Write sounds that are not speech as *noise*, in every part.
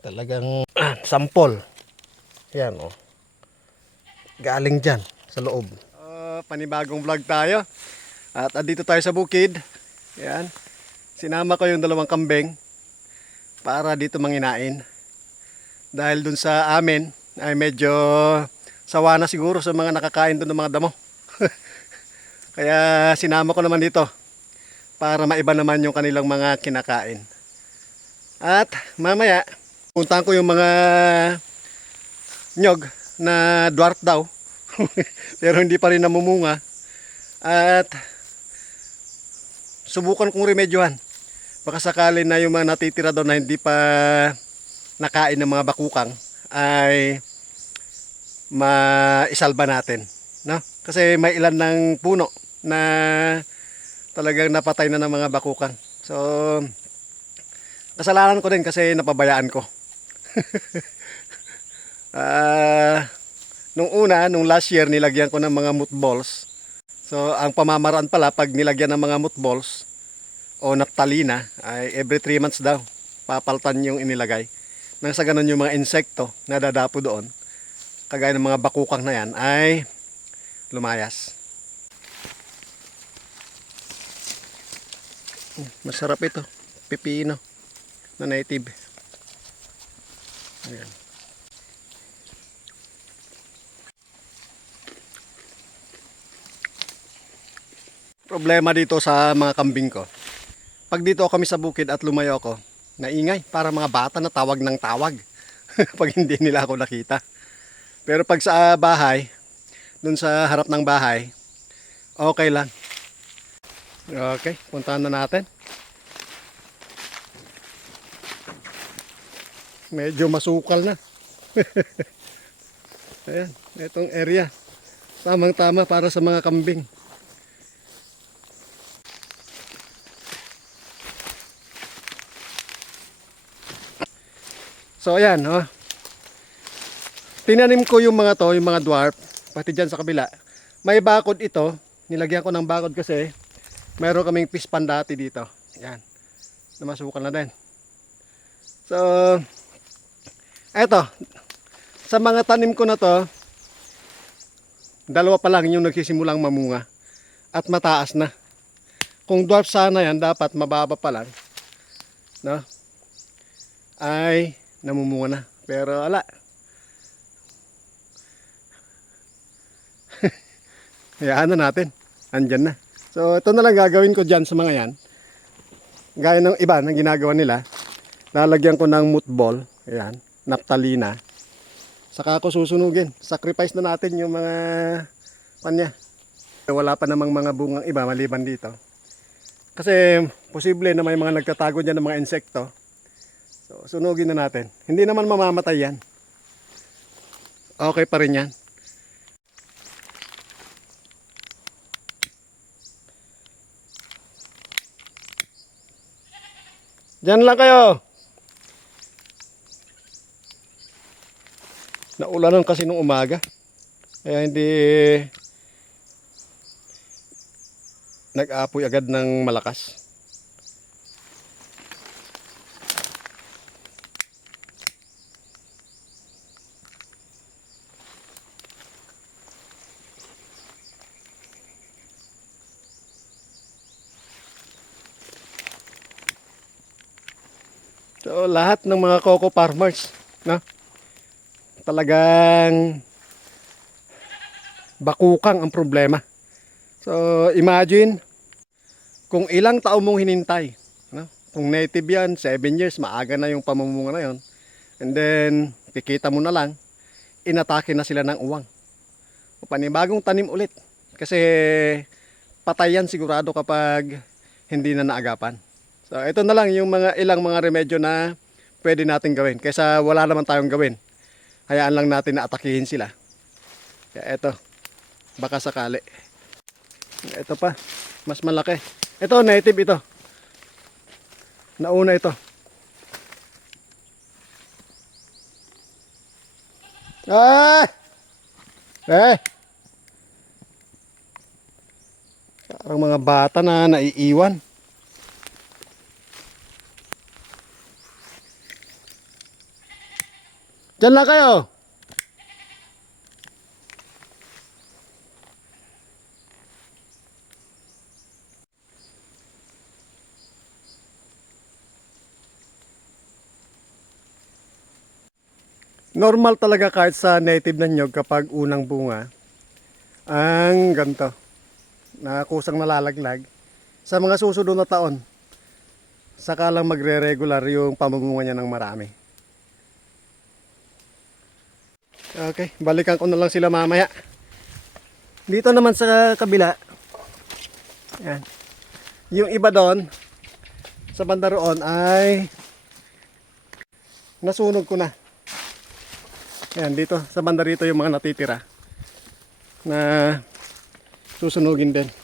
Talagang sampol. Yan oh. Galing dyan sa loob. Uh, panibagong vlog tayo. At andito tayo sa bukid. Yan. Sinama ko yung dalawang kambing para dito manginain. Dahil dun sa amin ay medyo sawa na siguro sa mga nakakain dun ng mga damo. *laughs* Kaya sinama ko naman dito para maiba naman yung kanilang mga kinakain. At mamaya, puntahan ko yung mga nyog na dwarf daw. *laughs* Pero hindi pa rin namumunga. At subukan kong remedyohan. Baka sakali na yung mga natitira doon na hindi pa nakain ng mga bakukang ay maisalba natin. No? Kasi may ilan ng puno na talagang napatay na ng mga bakukang. So, kasalanan ko din kasi napabayaan ko. *laughs* Ah, nung una, nung last year, nilagyan ko ng mga mothballs. So, ang pamamaraan pala, pag nilagyan ng mga mothballs o naptalina, ay every 3 months daw, papaltan yung inilagay. Nang sa ganun yung mga insekto na dadapo doon, kagaya ng mga bakukang na yan, ay lumayas. Masarap ito. Pipino na native. Ayan. Problema dito sa mga kambing ko. Pag dito kami sa bukid at lumayo ako, naingay para mga bata na tawag ng tawag *laughs* pag hindi nila ako nakita. Pero pag sa bahay, dun sa harap ng bahay, okay lang. Okay, puntahan na natin. Medyo masukal na. *laughs* Ayan, itong area. Tamang-tama para sa mga kambing. So ayan, oh. Tinanim ko yung mga to, yung mga dwarf, pati dyan sa kabila. May bakod ito, nilagyan ko ng bakod kasi meron kaming pispan dati dito. Yan. Namasukan na din. So, eto, sa mga tanim ko na to, dalawa pa lang yung nagsisimulang mamunga at mataas na. Kung dwarf sana yan, dapat mababa pa lang. No? Ay, namumunga na. Pero ala. *laughs* Hayaan na natin. Andyan na. So ito na lang gagawin ko dyan sa mga yan. Gaya ng iba na ginagawa nila. Lalagyan ko ng mootball. Ayan. Naptalina. Saka ako susunugin. Sacrifice na natin yung mga panya. Wala pa namang mga bungang iba maliban dito. Kasi posible na may mga nagtatago dyan ng mga insekto. So, sunugin na natin. Hindi naman mamamatay yan. Okay pa rin yan. Diyan lang kayo. Naulanan kasi nung umaga. Kaya hindi nag-aapoy agad ng malakas. So lahat ng mga coco farmers, no? Talagang bakukang ang problema. So imagine kung ilang taon mong hinintay, no? Kung native yan, 7 years, maaga na yung pamumunga na yon. And then pikita mo na lang, inatake na sila ng uwang. O panibagong tanim ulit. Kasi patay yan sigurado kapag hindi na naagapan. So ito na lang yung mga ilang mga remedyo na pwede natin gawin. Kaysa wala naman tayong gawin. Hayaan lang natin na atakihin sila. Kaya ito, baka sakali. Ito pa, mas malaki. Ito, native ito. Nauna ito. Ah! Eh! Parang mga bata na naiiwan. Diyan lang kayo. Normal talaga kahit sa native na nyog kapag unang bunga, ang ganito, na kusang nalalaglag. Sa mga susunod na taon, saka lang magre-regular yung pamumunga niya ng marami. Okay, balikan ko na lang sila mamaya. Dito naman sa kabila, yan. Yung iba doon, sa banda roon ay nasunog ko na. Yan, dito, sa banda rito yung mga natitira na susunugin din.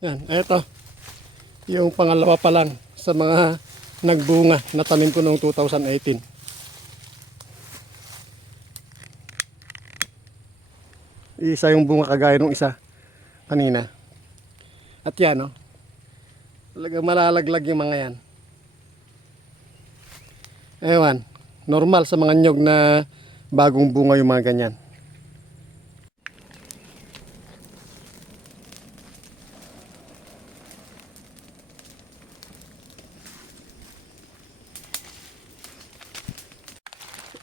Yan, eto. Yung pangalawa pa lang sa mga nagbunga na tanim ko noong 2018. Isa yung bunga kagaya nung isa kanina. At yan, no? Talagang malalaglag yung mga yan. Ewan, normal sa mga nyog na bagong bunga yung mga ganyan.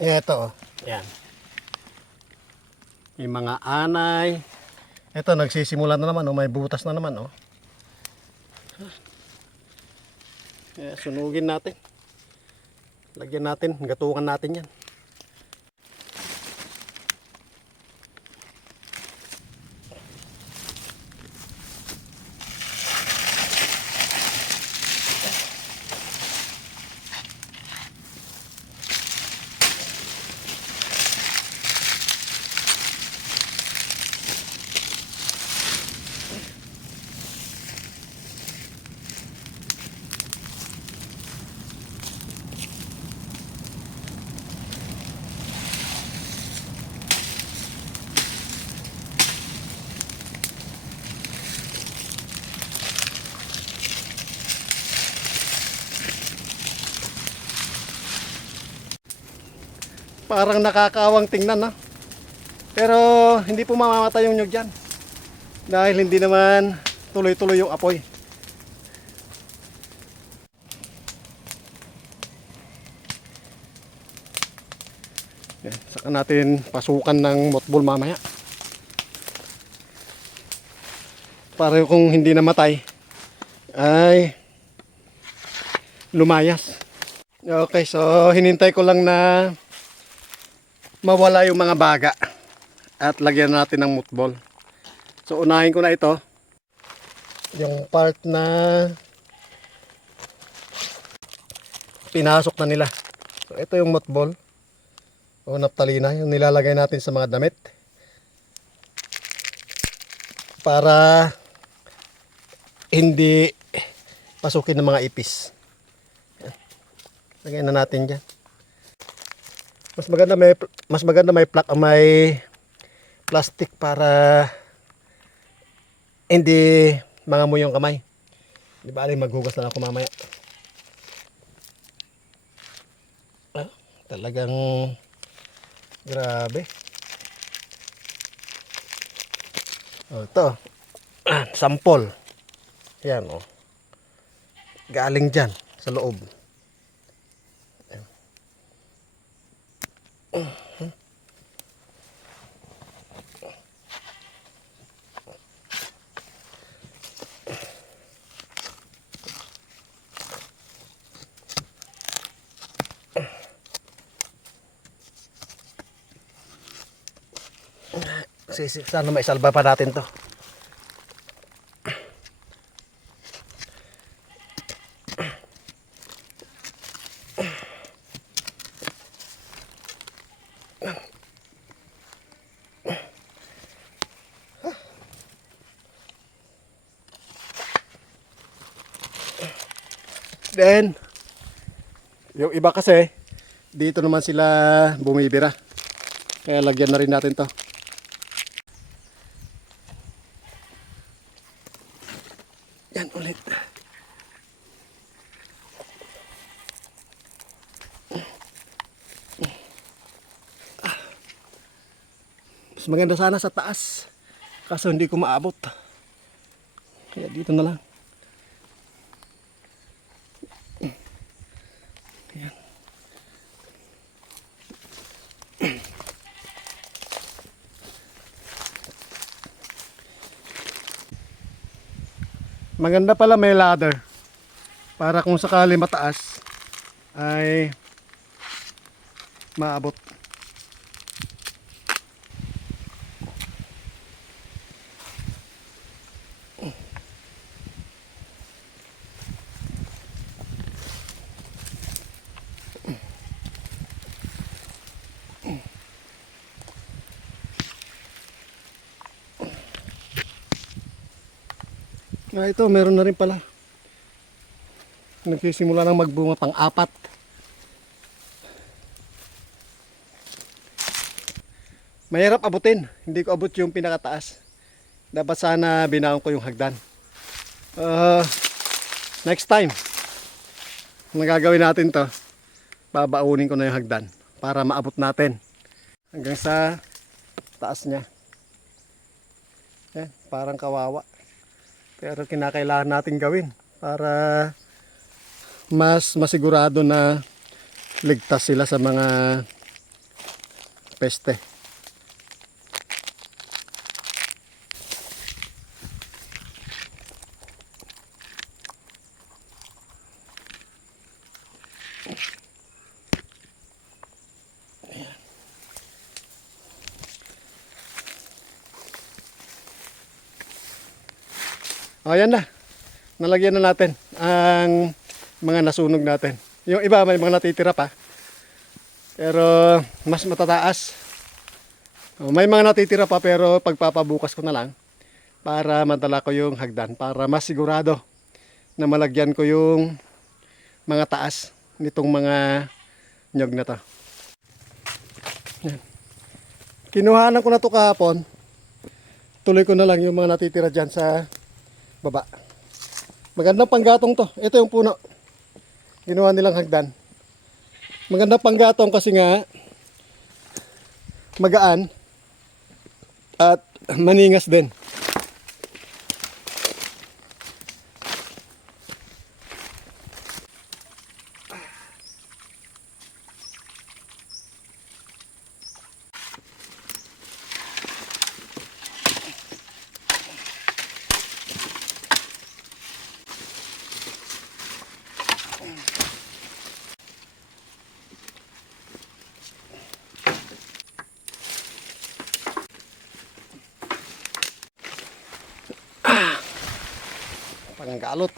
Ito, oh. yan. Yung mga anay. Ito, nagsisimula na naman, oh. may butas na naman. Oh. Eh, sunugin natin. Lagyan natin, gatukan natin yan. Parang nakakaawang tingnan, no? Pero hindi po mamamatay yung nyug dyan. Dahil hindi naman tuloy-tuloy yung apoy. Yan, saka natin pasukan ng motball mamaya. Para kung hindi namatay, ay lumayas. Okay, so hinintay ko lang na mawala yung mga baga at lagyan natin ng mutbol. So unahin ko na ito. Yung part na pinasok na nila. So ito yung mutbol o naptalina, yung nilalagay natin sa mga damit para hindi pasukin ng mga ipis. Yan. Lagyan na natin dyan. Mas maganda may mas maganda may plak may plastic para hindi mangamoy yung kamay. Di ba maghugas na ako mamaya. Ah, talagang grabe. Oh, ito. Ah, Sampol. Yan oh. Galing dyan sa loob. Sisi, sana may salba pa natin to. Then, yung iba kasi, dito naman sila bumibira. Kaya lagyan na rin natin to. Maganda sana sa taas. Kaso hindi ko maabot. Kaya dito na lang. Maganda pala may ladder. Para kung sakali mataas ay maabot. Ah, ito, meron na rin pala. Nagsisimula ng magbunga pang apat. Mahirap abutin. Hindi ko abot yung pinakataas. Dapat sana binaon ko yung hagdan. Uh, next time, nagagawin natin to. Babaunin ko na yung hagdan para maabot natin hanggang sa taas niya. Eh, parang kawawa. Pero kinakailangan natin gawin para mas masigurado na ligtas sila sa mga peste. O, yan na. Nalagyan na natin ang mga nasunog natin. Yung iba may mga natitira pa. Pero mas matataas. O, may mga natitira pa pero pagpapabukas ko na lang para madala ko yung hagdan para mas sigurado na malagyan ko yung mga taas nitong mga nyog na to. Yan. Kinuhanan ko na to kahapon. Tuloy ko na lang yung mga natitira dyan sa baba. Magandang panggatong to. Ito yung puno. Ginawa nilang hagdan. Magandang panggatong kasi nga magaan at maningas din. Panggalot.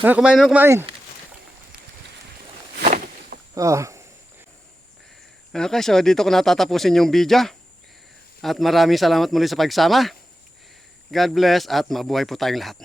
Ah, kumain na kumain. Oh. Okay, so dito ko natatapusin yung video. At maraming salamat muli sa pagsama. God bless at mabuhay po tayong lahat.